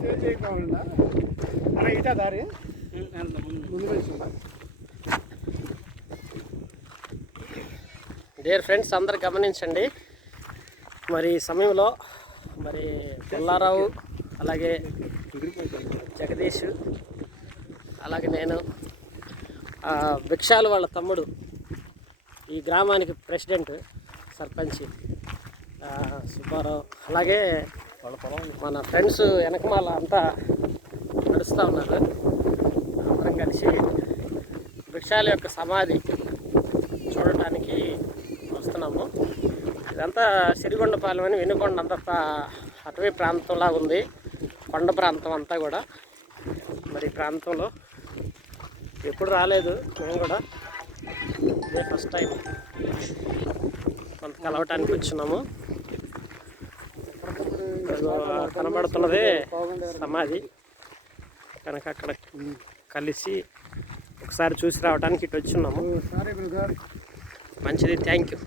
Save చేయకుండా అరే ఇటా దారి. ముందు డియర్ ఫ్రెండ్స్ అందరు గమనించండి. మరి ఈ సమయంలో మరి పుల్లారావు అలాగే జగదీష్ అలాగే నేను భిక్షాలు వాళ్ళ తమ్ముడు ఈ గ్రామానికి ప్రెసిడెంట్ సర్పంచ్ సుబ్బారావు అలాగే మన ఫ్రెండ్స్ వెనకమాల అంతా నడుస్తూ ఉన్నారు. అందరం కలిసి వృక్షాల యొక్క సమాధి చూడటానికి వస్తున్నాము. ఇదంతా సిరిగొండపాలెం అని వెనుకొండ అంతా అటవీ ప్రాంతంలా ఉంది. కొండ ప్రాంతం అంతా కూడా మరి ప్రాంతంలో ఎప్పుడు రాలేదు మేము కూడా ఇదే ఫస్ట్ టైం కొంత కలవటానికి వచ్చినాము. కనబడుతున్నదే సమాధి. కనుక అక్కడ కలిసి ఒకసారి చూసి రావడానికి ఇటు వచ్చున్నాము మంచిది. Thank you.